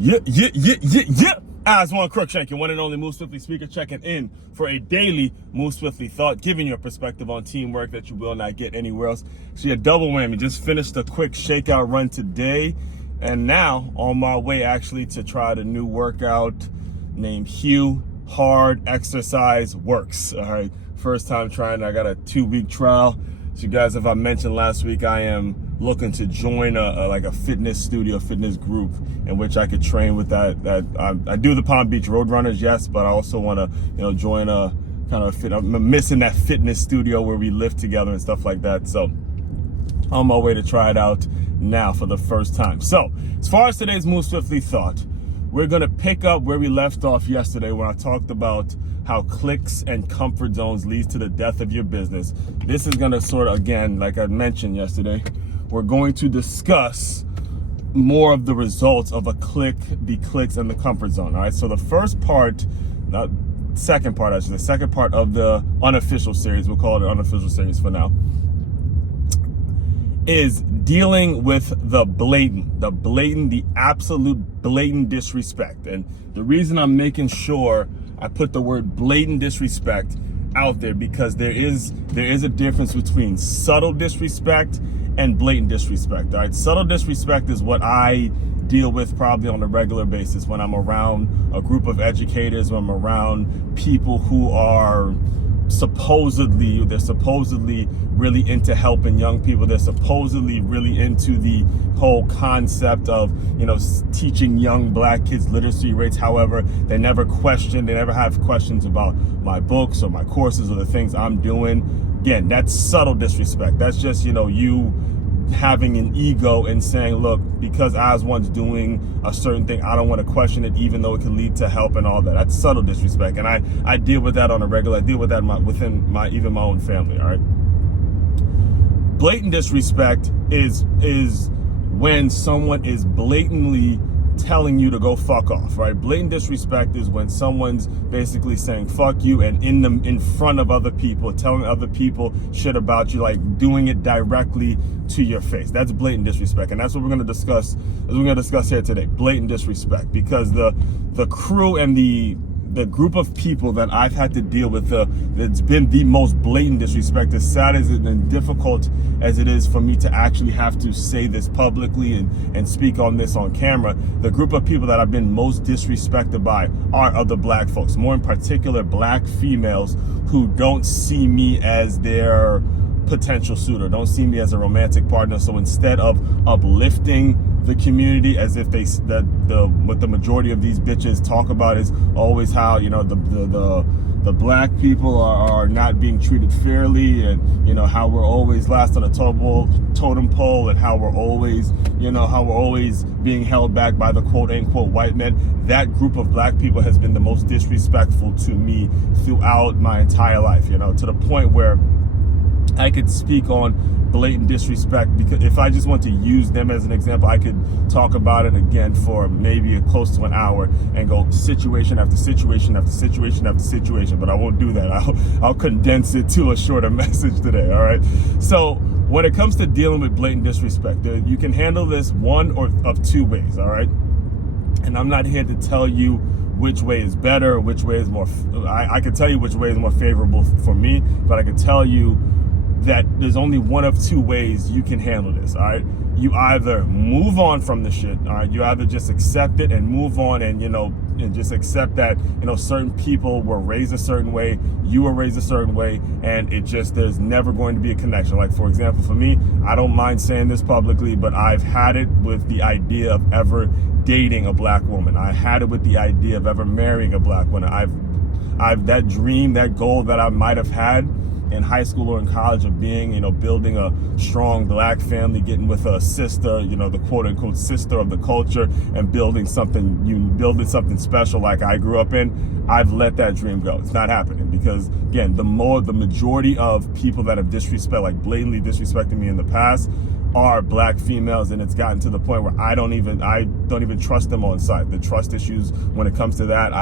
Yeah. Aswand, Cruickshank, your one and only Move Swiftly speaker, checking in for a daily Move Swiftly thought, giving you a perspective on teamwork that you will not get anywhere else. See, a double whammy. Just finished a quick shakeout run today, and now on my way actually to try the new workout named 𝐬𝐒 Hard Exercise Works. All right, first time trying. I got a 2-week trial. So you guys, if I mentioned last week, I am looking to join a fitness studio, fitness group in which I could train with that. I do the Palm Beach Roadrunners, yes, but I also want to, join a kind of I'm missing that fitness studio where we live together and stuff like that. So on my way to try it out now for the first time. So as far as today's Move Swiftly thought, we're gonna pick up where we left off yesterday when I talked about how cliques and comfort zones leads to the death of your business. This is gonna sort of, again, like I mentioned yesterday, we're going to discuss more of the results of a clique, the cliques, and the comfort zone. All right, so the first part, second part of the unofficial series, we'll call it an unofficial series for now, is dealing with the absolute blatant disrespect. And the reason I'm making sure I put the word blatant disrespect out there, because there is a difference between subtle disrespect and blatant disrespect. All right, subtle disrespect is what I deal with probably on a regular basis when I'm around a group of educators, when I'm around people who are supposedly really into helping young people. They're supposedly really into the whole concept of, teaching young black kids literacy rates. However, they never have questions about my books or my courses or the things I'm doing. Again, that's subtle disrespect. That's just, you having an ego and saying, look, because Aswand's doing a certain thing, I don't want to question it, even though it can lead to help and all that. That's subtle disrespect. And I deal with that on a regular. I deal with that within my own family, all right? Blatant disrespect is when someone is blatantly telling you to go fuck off, right? Blatant disrespect is when someone's basically saying fuck you and in front of other people, telling other people shit about you, like doing it directly to your face. That's blatant disrespect, and that's what we're going to discuss. Here today, blatant disrespect, because the crew and the group of people that I've had to deal with, that's been the most blatant disrespect, as sad as it and difficult as it is for me to actually have to say this publicly and speak on this on camera, the group of people that I've been most disrespected by are other black folks, more in particular black females who don't see me as their potential suitor, don't see me as a romantic partner. So instead of uplifting the community, as if what the majority of these bitches talk about is always how the black people are not being treated fairly, and how we're always last on the totem pole, and how we're always being held back by the quote unquote white men. That group of black people has been the most disrespectful to me throughout my entire life, to the point where I could speak on blatant disrespect, because if I just want to use them as an example, I could talk about it again for maybe close to an hour and go situation after situation after situation after situation, but I won't do that. I'll condense it to a shorter message today, all right? So when it comes to dealing with blatant disrespect, you can handle this one of two ways, all right? And I'm not here to tell you which way is better, which way is more, I can tell you which way is more favorable for me, but I can tell you that there's only one of two ways you can handle this, all right? You either move on from the shit, all right? You either just accept it and move on, and and just accept that certain people were raised a certain way, you were raised a certain way, and there's never going to be a connection. Like, for example, for me, I don't mind saying this publicly, but I've had it with the idea of ever dating a black woman. I had it with the idea of ever marrying a black woman. I've that dream, that goal that I might have had in high school or in college of being, building a strong black family, getting with a sister, the quote unquote sister of the culture, and building something special like I grew up in. I've let that dream go. It's not happening, because again, the majority of people that have blatantly disrespected me in the past are black females, and it's gotten to the point where I don't even trust them on sight. The trust issues when it comes to that,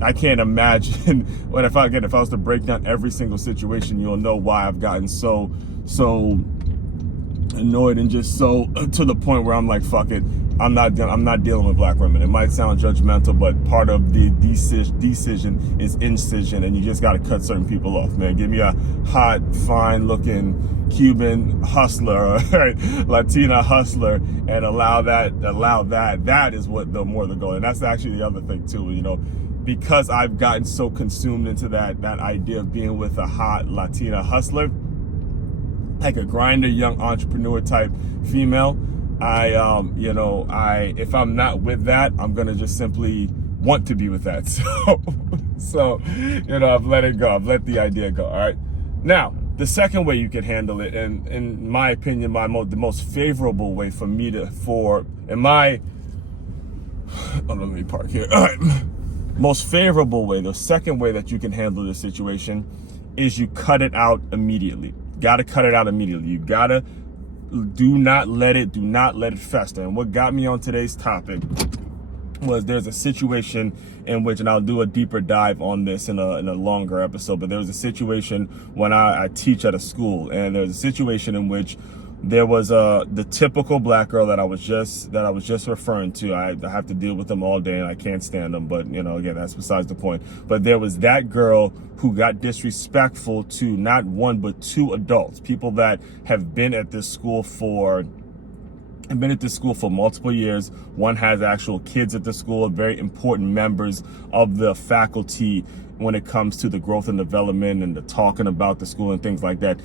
I can't imagine if I was to break down every single situation, you'll know why I've gotten so annoyed and just so to the point where I'm like, fuck it. I'm not dealing with black women. It might sound judgmental, but part of the decision is incision, and you just got to cut certain people off, man. Give me a hot, fine-looking Cuban hustler, right? Latina hustler, and allow that. That is what more the goal, and that's actually the other thing too. You know, because I've gotten so consumed into that idea of being with a hot Latina hustler, like a grinder, young entrepreneur type female. If I'm not with that, I'm gonna just simply want to be with that. So, I've let it go. I've let the idea go. All right. Now, the second way you can handle it, and in my opinion, the most favorable way for me let me park here. All right. Most favorable way, the second way that you can handle this situation is you cut it out immediately. Got to cut it out immediately. You gotta do not let it fester. And what got me on today's topic was there's a situation in which, and I'll do a deeper dive on this in a longer episode, but there was a situation when I teach at a school, and there's a situation in which there was the typical black girl that I was just referring to. I have to deal with them all day and I can't stand them, but again, that's besides the point. But there was that girl who got disrespectful to not one but two adults, people that have been at this school for multiple years. One has actual kids at the school, very important members of the faculty when it comes to the growth and development and the talking about the school and things like that.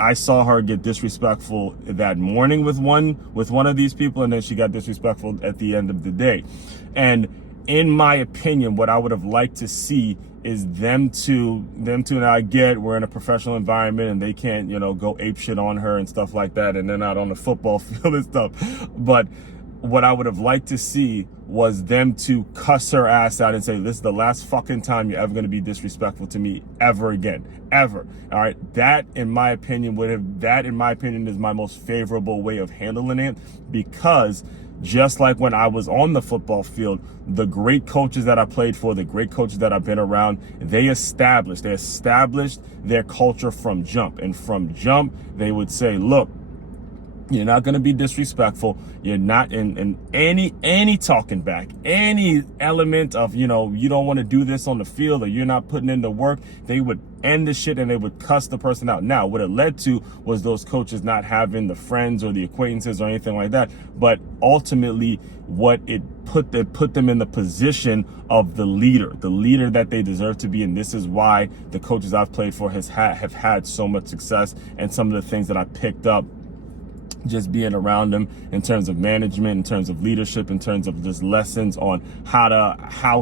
I saw her get disrespectful that morning with one of these people, and then she got disrespectful at the end of the day. And in my opinion, what I would have liked to see is them two, and I get we're in a professional environment and they can't, go ape shit on her and stuff like that, and they're not on the football field and stuff. But what I would have liked to see was them to cuss her ass out and say, this is the last fucking time you're ever going to be disrespectful to me ever again, ever. All right. That, in my opinion, is my most favorable way of handling it, because just like when I was on the football field, the great coaches that I played for, the great coaches that I've been around, they established their culture from jump. And from jump, they would say, look, you're not going to be disrespectful. You're not in any talking back, any element of, you don't want to do this on the field, or you're not putting in the work. They would end the shit and they would cuss the person out. Now, what it led to was those coaches not having the friends or the acquaintances or anything like that. But ultimately, what it put them in the position of the leader that they deserve to be. And this is why the coaches I've played for have had so much success, and some of the things that I picked up just being around them in terms of management, in terms of leadership, in terms of just lessons on how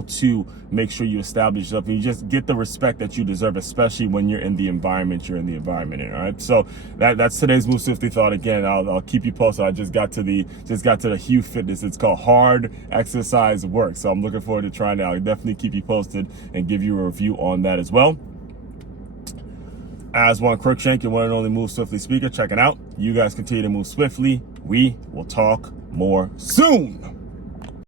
to make sure you establish yourself and you just get the respect that you deserve, especially when you're in the environment in. All right. So that's today's Move Swiftly thought. Again, I'll keep you posted. I just got to the Hue Fitness. It's called Hard Exercise Work. So I'm looking forward to trying it out. I'll definitely keep you posted and give you a review on that as well. Aswand, Cruickshank, your one and only Move Swiftly speaker, checking out. You guys continue to move swiftly. We will talk more soon.